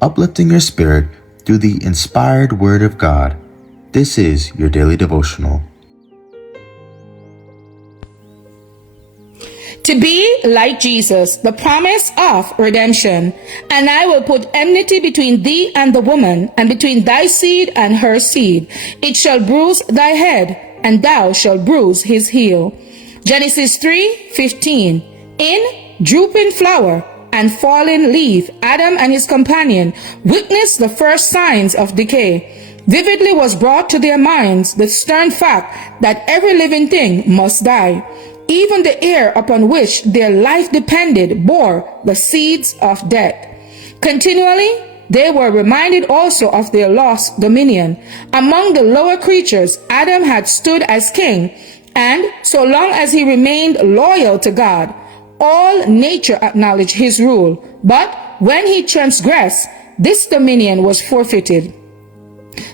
uplifting your spirit through the inspired Word of God. This is your daily devotional. To be like Jesus, the promise of redemption. And I will put enmity between thee and the woman, and between thy seed and her seed. It shall bruise thy head, and thou shalt bruise his heel. Genesis 3:15. In drooping flower and fallen leaf, Adam and his companion witnessed the first signs of decay. Vividly was brought to their minds the stern fact that every living thing must die. Even the air upon which their life depended bore the seeds of death. Continually, they were reminded also of their lost dominion. Among the lower creatures, Adam had stood as king, and so long as he remained loyal to God, all nature acknowledged his rule. But when he transgressed, this dominion was forfeited.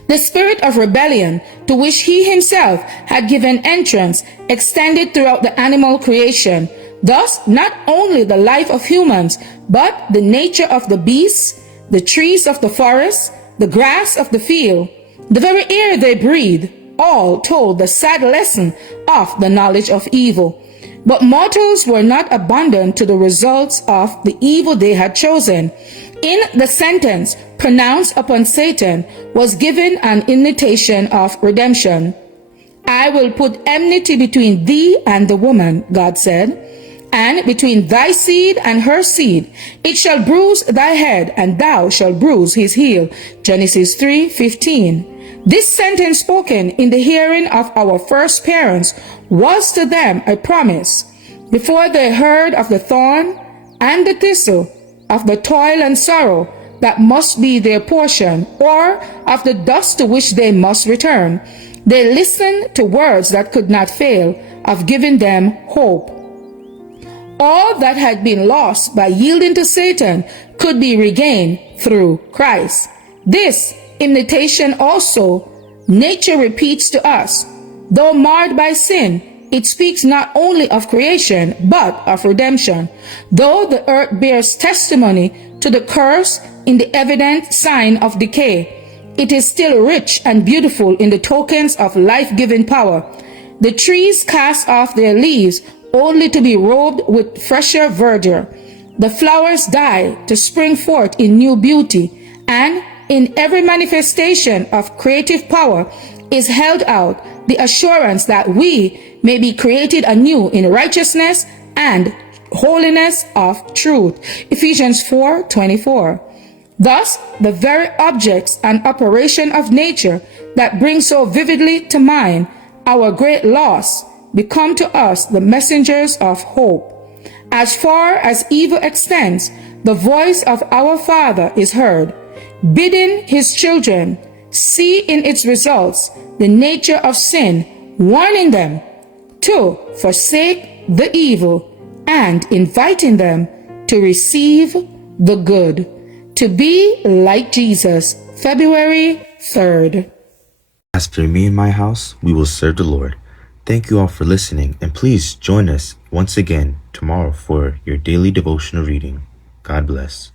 The spirit of rebellion, to which he himself had given entrance, extended throughout the animal creation. Thus, not only the life of humans, but the nature of the beasts, the trees of the forest, the grass of the field, the very air they breathe, all told the sad lesson of the knowledge of evil. But mortals were not abandoned to the results of the evil they had chosen. In the sentence pronounced upon Satan was given an invitation of redemption. I will put enmity between thee and the woman, God said, and between thy seed and her seed. It shall bruise thy head, and thou shalt bruise his heel. Genesis 3:15. This sentence, spoken in the hearing of our first parents, was to them a promise. Before they heard of the thorn and the thistle, of the toil and sorrow that must be their portion, or of the dust to which they must return, they listened to words that could not fail of giving them hope. All that had been lost by yielding to Satan could be regained through Christ. This invitation also nature repeats to us. Though marred by sin, it speaks not only of creation, but of redemption. Though the earth bears testimony to the curse in the evident sign of decay, it is still rich and beautiful in the tokens of life-giving power. The trees cast off their leaves only to be robed with fresher verdure. The flowers die to spring forth in new beauty, and in every manifestation of creative power is held out the assurance that we may be created anew in righteousness and holiness of truth. Ephesians 4:24. Thus, the very objects and operation of nature that bring so vividly to mind our great loss become to us the messengers of hope. As far as evil extends, the voice of our Father is heard, bidding his children see in its results the nature of sin, warning them to forsake the evil and inviting them to receive the good. To be like Jesus, February 3rd. As for me and my house, we will serve the Lord. Thank you all for listening, and please join us once again tomorrow for your daily devotional reading. God bless.